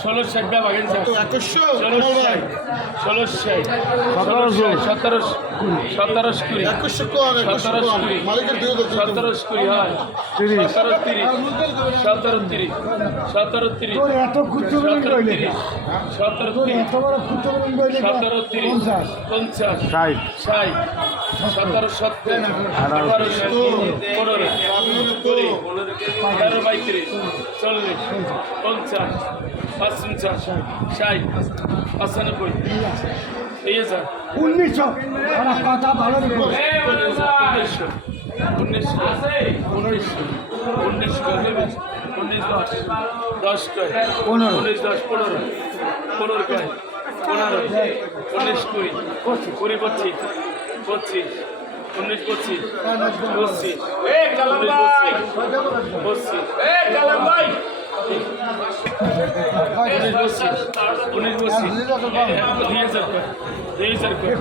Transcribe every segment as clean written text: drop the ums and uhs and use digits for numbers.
1660 টাকা বাগেন স্যার 2100 1660 1720 2100 কম 2100 মালিকের 1720 হয় 1730 এত খুঁজতে বলেন 1900 কথা ভালো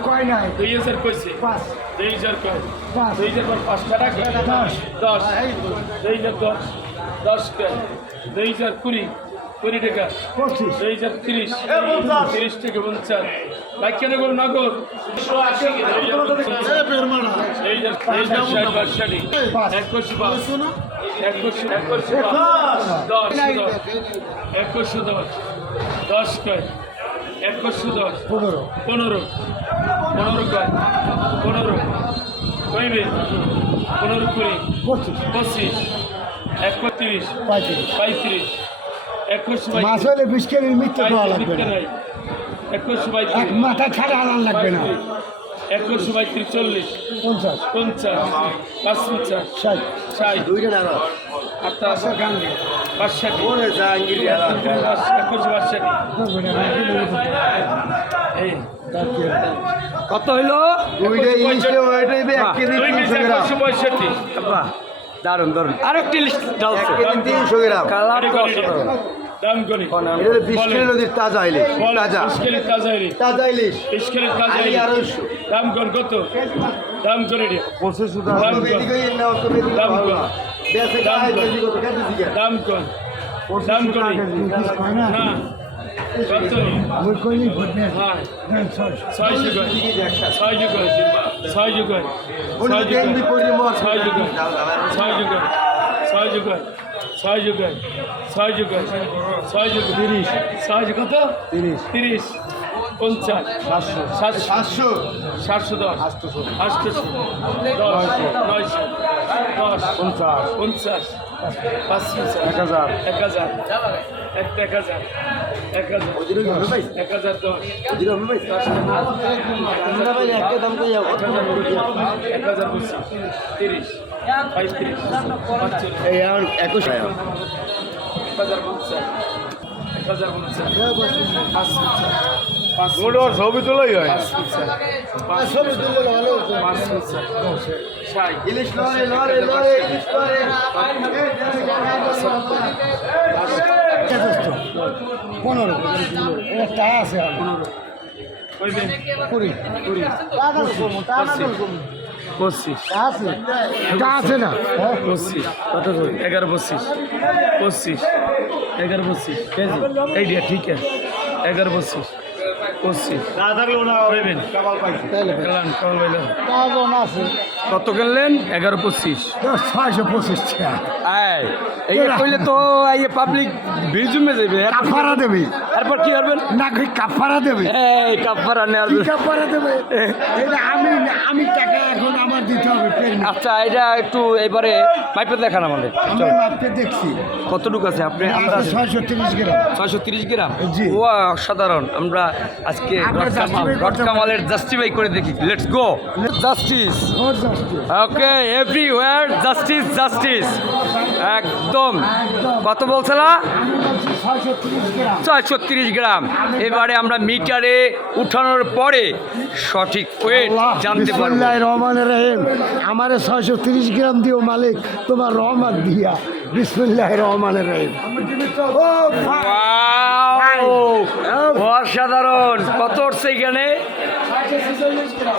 কয় নাই 2000 কইছে 2000 কয় 2000 পর 5 টাকা 10 2010 10 কয় 2020 20 টাকা 2030 30 টাকা 50 লাইকেনে গো নগদ 10 কয় 2110 15 কয় 15 কইবে 15 20 25 31 35 21 মাছ হলে 20 কেজির মিথ্যে খাওয়া লাগবে না 21 এক মাথা ছাড়া আনার লাগবে না 21 40 50 50 55 60 60 দুইটা না আপনার গান্ধী 560 ওরে জাহাঙ্গীর 21 এই কত হইল দুইটা ইলিশে ওইটাই 1 কেজি 300 গ্রাম 65 বাহ দারুন দারুন আর একটি লিস্ট 1 ডালছে কেজি 300 গ্রাম কালার অসাধারণ দাম করি এটা 20 কিলো নদীর তাজা ইলিশ তাজা 20 কেজি তাজা ইলিশ তাজা ইলিশ 20 কেজি তাজা আলি ইলিশ 250 দাম কর কত দাম করে রে দাম কর বেশি কই না অত বেশি দাম ভালো কর না বেশি গায় বেশি কত কেটে দিকে দাম কর দাম করি না কত ওই কইলি ভোটনে হ্যাঁ 600 600 কয় 600 কয় 600 কয় ওই দেনবি পরি মর 600 কয় 600 কয় 600 কয় 600 কয় 600 কয় 600 30 600 কত 30 50 700 710 800 50 1000 এই এখন 21 ছবি তোলাই হয় ইলিশ লরে লরে লরে ইলিশ লরে 15 এটা আছে আর 20 25 আছে এটা আছে না 25 কত করে 11 25 25 11 25 কেজি এইটা ঠিক আছে 11 25 25 না থাকলো না পাইবেন তাইলে কালান কল হইলো কাজন আছে কত কিনলেন 11 25 625 টাকা এই কইলে তো এই পাবলিক বিজুমে যাবে কাফারা দেবে এরপর কি করবেন না কই কাফারা দেবে এই কাফারা নেওয়ার কি কাফারা দেবে এটা আমি টাকা এখন আমার দিতে হবে পেমেন্ট আচ্ছা এটা একটু এবারে পাইপে দেখান আমাদের আমি মাপতে দেখছি কতটুকু আছে আপনি আমরা 630 গ্রাম 630 গ্রাম জি। ওয়া অসাধারণ আমরা আজকে আমরা justify রড করতে কামালের জাস্টিফাই করে দেখি let's go justice or just okay everywhere justice justice একদম কত বলছিলা 630 গ্রাম 630 গ্রাম এবারে আমরা মিটারে উঠানোর পরে সঠিক ওয়েট জানতে পারবো বিসমিল্লাহির রহমানির রহিম আমারে 630 গ্রাম দিও মালিক তোমার রহমত দিয়া বিসমিল্লাহির রহমানির রহিম ও Wow! অসাধারণ কত উঠছে এখানে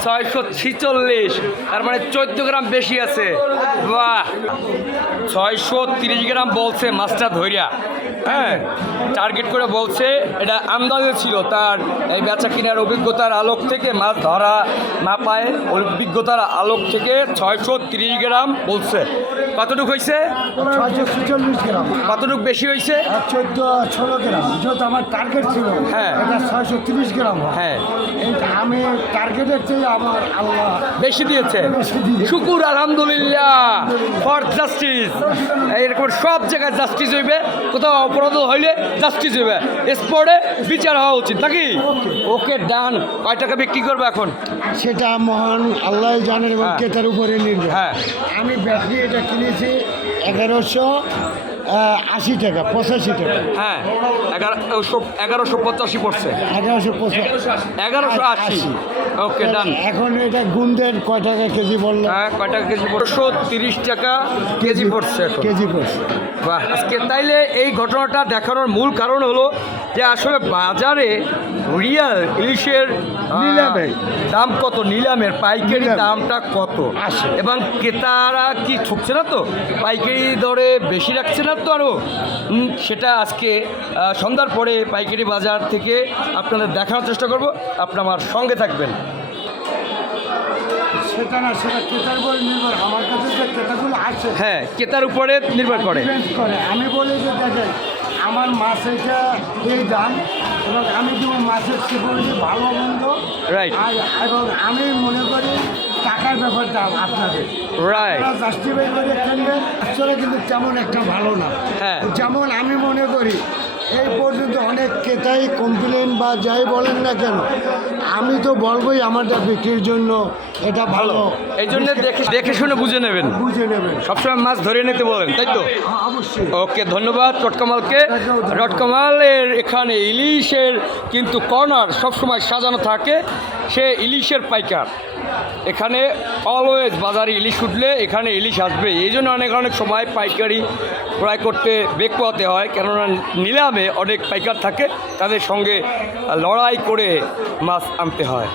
646 তার মানে 14 গ্রাম বেশি আছে বাহ 630 গ্রাম বলছে মাছটা ধইরা হ্যাঁ টার্গেট করে বলছে, এটা আন্দাজে ছিল তার এই বেচা কেনার অভিজ্ঞতার আলোক থেকে, মাছ ধরা না পায় অভিজ্ঞতার আলোক থেকে 630 গ্রাম বলছে। কতটুকু হয়েছে? 646 গ্রাম। কতটুকু বেশি হয়েছে? 14-16 গ্রাম, যেহেতু আমার টার্গেট ছিল। হ্যাঁ। এটা 630 গ্রাম হয়। হ্যাঁ এইটা আমি টার্গেটের চেয়ে আমার আল্লাহ বেশি দিয়েছে। বেশি দিয়েছে। শুকুর আলহামদুলিল্লাহ ফর জাস্টিস। এরকম সব জায়গায় জাস্টিস হইবে, কোথাও অপরাধ হইলে জাস্টিস হইবে, স্পটে বিচার হওয়া উচিত নাকি? ওকে ডান। কয় টাকা বিক্রি করবে এখন? সেটা মহান আল্লাহ জানেন এবং হ্যাঁ। ক্রেতার উপরে নির্ভর। হ্যাঁ। আমি ব্যাটারি এটা কিনেছি 1180 টাকা, 85 টাকা। হ্যাঁ 1185 পড়ছে। 1180। ওকে ডান। এখন এটা গুন্দের কয় টাকা কেজি বললো? হ্যাঁ কয় টাকা কেজি? 130 টাকা কেজি পড়ছে এখন। কেজি পড়ছে। বাহ, আজকে তাইলে এই ঘটনাটা দেখানোর মূল কারণ হলো যে আসলে বাজারে রিয়াল ইলিশের নিলামে দাম কত, নিলামের পাইকারি নিলামে দামটা কত, আসে। এবং ক্রেতারা কি ঠকছে না তো, পাইকারি দরে বেশি রাখছে না তো আরও, সেটা আজকে সন্ধ্যার পরে পাইকারি বাজার থেকে আপনাদের দেখানোর চেষ্টা করব। আপনি আমার সঙ্গে থাকবেন। সেটা না, সেটা ক্রেতার উপরে নির্ভর। আমার কাছে যে ক্রেতাগুলো আসে হ্যাঁ ক্রেতার উপরে নির্ভর করে। ডিপেন্ড করে। আমি বলি যে দেখেন আমার মাছ এটা এই দাম, এবং আমি যদি মাছের সিকিউরিটি ভালো মন্দ, Right. এবং আমি মনে করি টাকার ব্যাপারটা আপনাদের রাইট। জাস্টিফাই করে কিনবে, আসলে কিন্তু তেমন একটা ভালো না। হ্যাঁ। যেমন আমি মনে করি এই পর্যন্ত অনেক ক্রেতাই কমপ্লেন বা যাই বলেন না কেন, আমি তো বলবোই আমারটা বিক্রির জন্য এটা ভালো। এই জন্য দেখে শুনে বুঝে নেবেন, বুঝে নেবেন। সবসময় মাছ ধরে নিতে বলেন, তাই তো? অবশ্যই। ওকে ধন্যবাদ রটকামালকে। রটকামালের এখানে ইলিশের কিন্তু কর্নার সবসময় সাজানো থাকে, সে ইলিশের পাইকার। এখানে অলওয়েজ বাজারে ইলিশ উঠলে এখানে ইলিশ আসবে, এই জন্য অনেক সময় পাইকারি ক্রয় করতে বেগ পোহাতে হয়, কেননা নিলামে অনেক পাইকার থাকে, তাদের সঙ্গে লড়াই করে মাছ আনতে হয়।